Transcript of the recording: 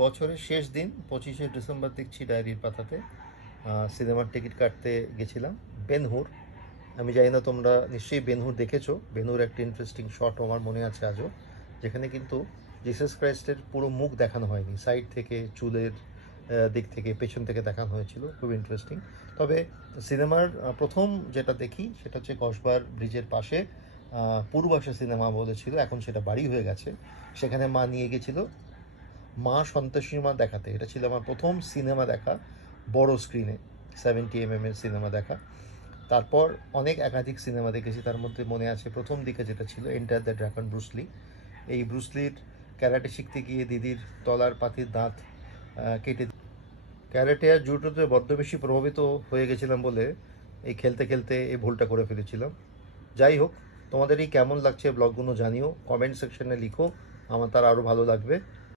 বছরের শেষ দিন 25শে ডিসেম্বর দেখছি ডায়েরির পাতাতে সিনেমার টিকিট কাটতে গেছিলাম বেনহুর। আমি জানি না তোমরা নিশ্চয়ই বেনহুর দেখেছো। বেনহুর একটা ইন্টারেস্টিং শট আমার মনে আছে আজও, যেখানে কিন্তু জিসাস ক্রাইস্টের পুরো মুখ দেখানো হয়নি, সাইড থেকে চুলের দিক থেকে পেছন থেকে দেখানো হয়েছিল, খুব ইন্টারেস্টিং। তবে সিনেমার প্রথম যেটা দেখি সেটা হচ্ছে কসবার ব্রিজের পাশে পূর্বাশা সিনেমা বলেছিল, এখন সেটা বাড়ি হয়ে গেছে। সেখানে মা নিয়ে গেছিল মা সন্তোষী মা দেখাতে। এটা ছিল আমার প্রথম সিনেমা দেখা বড় স্ক্রিনে, 70 এর সিনেমা দেখা। তারপর অনেক একাধিক সিনেমা দেখেছি, তার মধ্যে মনে আছে প্রথম দিকে যেটা ছিল এন্টার দ্য ড্রাগন, ব্রুসলি। এই ব্রুসলির ক্যারাটে শিখতে গিয়ে দিদির তলার পাতির দাঁত কেটে, ক্যারাটে আর জুডোতে বড্ড বেশি প্রভাবিত হয়ে গেছিলাম বলে এই খেলতে খেলতে এই ভুলটা করে ফেলেছিলাম। যাই হোক, তোমাদের এই কেমন লাগছে ব্লগগুলো জানিও, কমেন্ট সেকশনে লিখো, আমার তার আরও ভালো লাগবে।